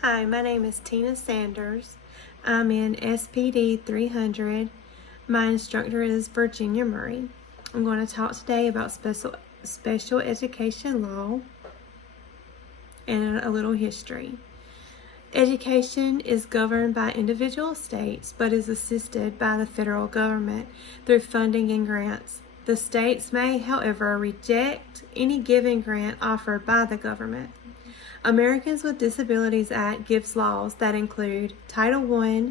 Hi, my name is Tina Sanders. I'm in SPD 300. My instructor is Virginia Murray. I'm going to talk today about special education law and a little history. Education is governed by individual states but is assisted by the federal government through funding and grants. The states may, however, reject any given grant offered by the government. Americans with Disabilities Act gives laws that include Title I,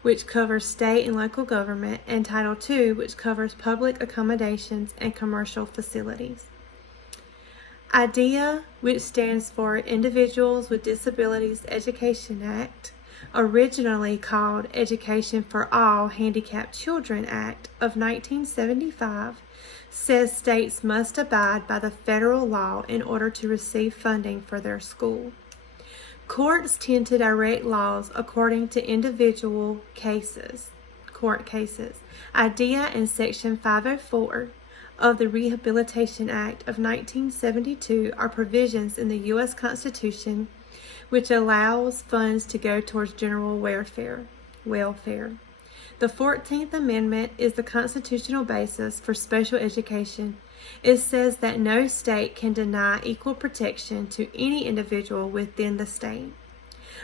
which covers state and local government, and Title II, which covers public accommodations and commercial facilities. IDEA, which stands for Individuals with Disabilities Education Act, originally called Education for All Handicapped Children Act of 1975, says states must abide by the federal law in order to receive funding for their school. Courts tend to direct laws according to individual court cases. IDEA and Section 504 of the Rehabilitation Act of 1972 are provisions in the U.S. Constitution which allows funds to go towards general welfare. The 14th Amendment is the constitutional basis for special education. It says that no state can deny equal protection to any individual within the state.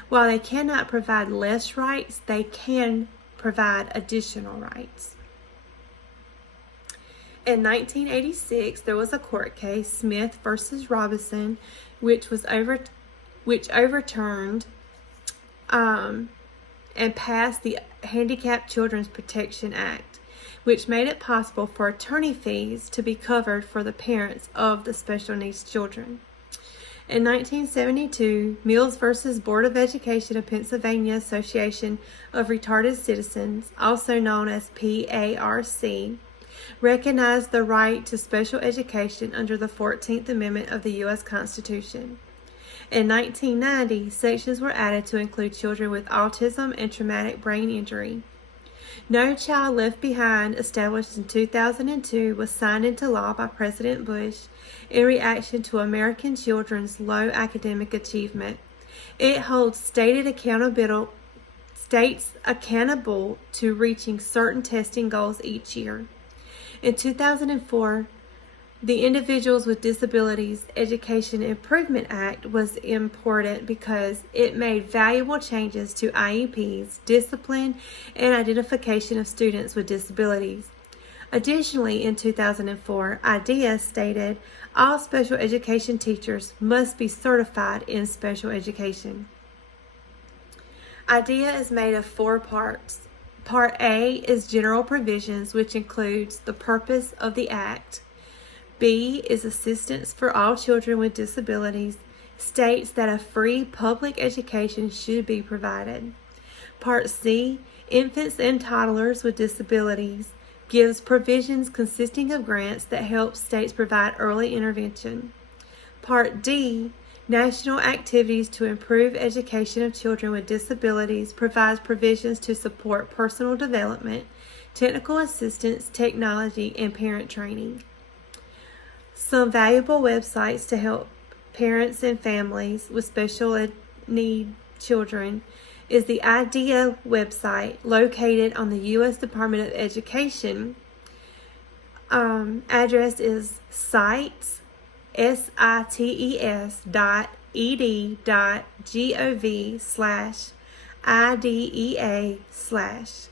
While they cannot provide less rights, they can provide additional rights. In 1986, there was a court case, Smith v. Robinson, which overturned and passed the Handicapped Children's Protection Act, which made it possible for attorney fees to be covered for the parents of the special needs children. In 1972, Mills v. Board of Education of Pennsylvania Association of Retarded Citizens, also known as PARC, recognized the right to special education under the 14th Amendment of the U.S. Constitution. In 1990, sections were added to include children with autism and traumatic brain injury. No Child Left Behind, established in 2002, was signed into law by President Bush in reaction to American children's low academic achievement. It holds states accountable to reaching certain testing goals each year. In 2004, the Individuals with Disabilities Education Improvement Act was important because it made valuable changes to IEPs, discipline, and identification of students with disabilities. Additionally, in 2004, IDEA stated all special education teachers must be certified in special education. IDEA is made of 4 parts. Part A is general provisions, which includes the purpose of the act. B is assistance for all children with disabilities, states that a free public education should be provided. Part C, infants and toddlers with disabilities, gives provisions consisting of grants that help states provide early intervention. Part D, national activities to improve education of children with disabilities, provides provisions to support personal development, technical assistance, technology, and parent training. Some valuable websites to help parents and families with special need children is the IDEA website located on the U.S. Department of Education. Address is sites.ed.gov/IDEA/.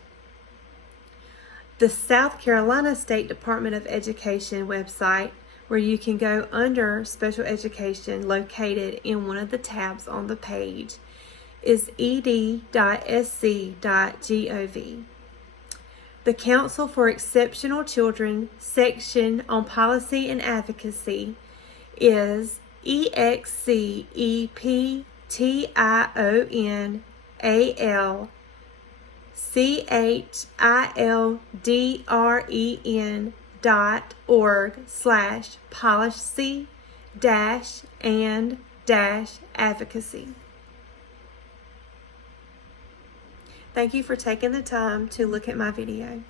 The South Carolina State Department of Education website, where you can go under special education, located in one of the tabs on the page, is ed.sc.gov. The Council for Exceptional Children section on policy and advocacy is exchildren.org/policy-and-advocacy. Thank you for taking the time to look at my video.